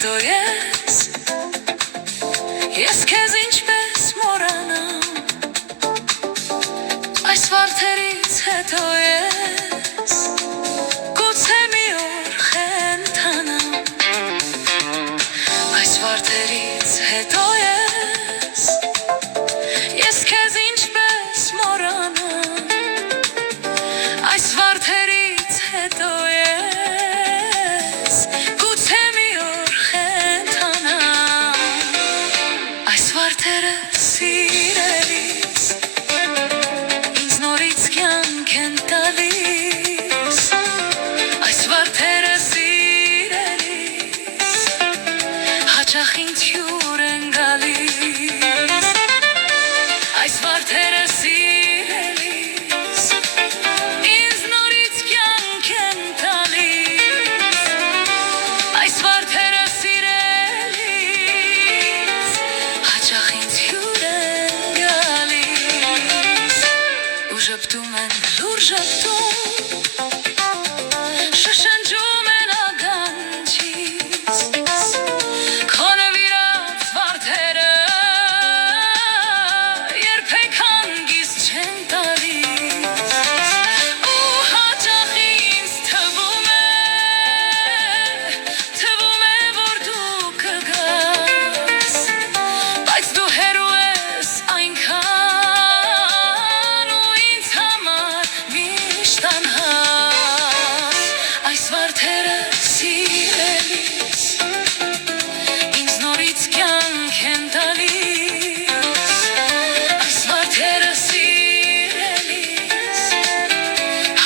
հետո ես քեզ ինչպես մոռանամ, այս վարդերից հետո ես գուցե մի օր խենթանամ, այս վարդերից հետո ես քեզ ինչպես մոռանամ, այս վարդերից հետո գուցե մի օր խենթանամ, այս վարդերը սիրելիս ինձ նորից կյանք են տալիս, այս վարդերը սիրելիս հաճախ ինձ հյուր են գալիս, այս վարդերը սիրելիս ինձ նորից կյանք են տալիս, այս վարդերը սիրելիս հաճախ ինձ հյուր են գալիս, ու ժպտում են լուր ժպտում, շշնջում են ականջից, քո նվիրած վարդերը երբեք հանգիստ չեն տալիս, ու հաճախ ինձ թվում է, որ դու կգաս, բայց դու հեռու ես այնքան ու ինձ համար միշտ անհաս, այս վարդերը սիրելիս ինձ նորից կյանք են տալիս, այս վարդերը սիրելիս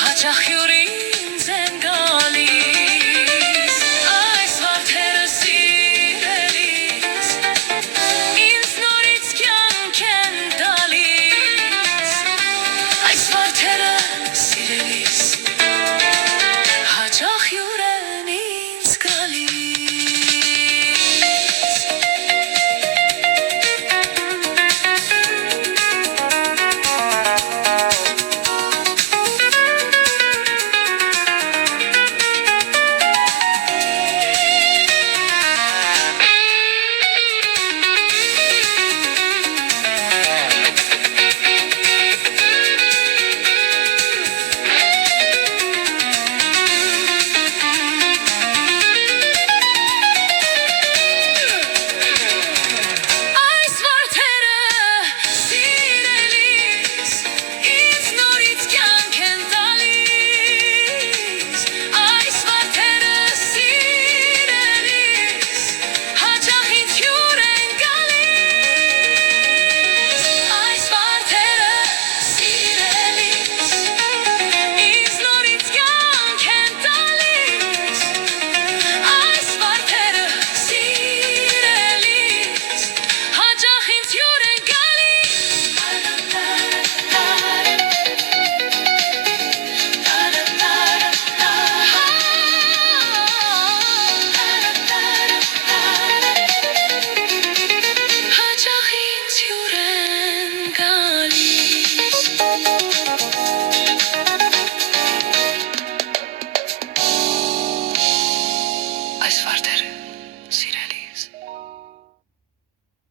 հաճախ հյուր ինձ են գալիս, այս վարդերը սիրելիս ինձ նորից կյանք են տալիս, այս վարդերը սիրելիս հաճախ հյուր են ինձ գալիս. Այս վարդերը սիրելիս ինձ նորից կյանք են տալիս, այս վարդերը սիրելիս հաճախ ինձ հյուր են գալիս, այս վարդերը սիրելիս ինձ նորից կյանք են տալիս, այս վարդերը սիրելիս հաճախ ինձ հյուր են գալիս. Հաճախ ինձ հյուր են գալիս. Այս վարդերը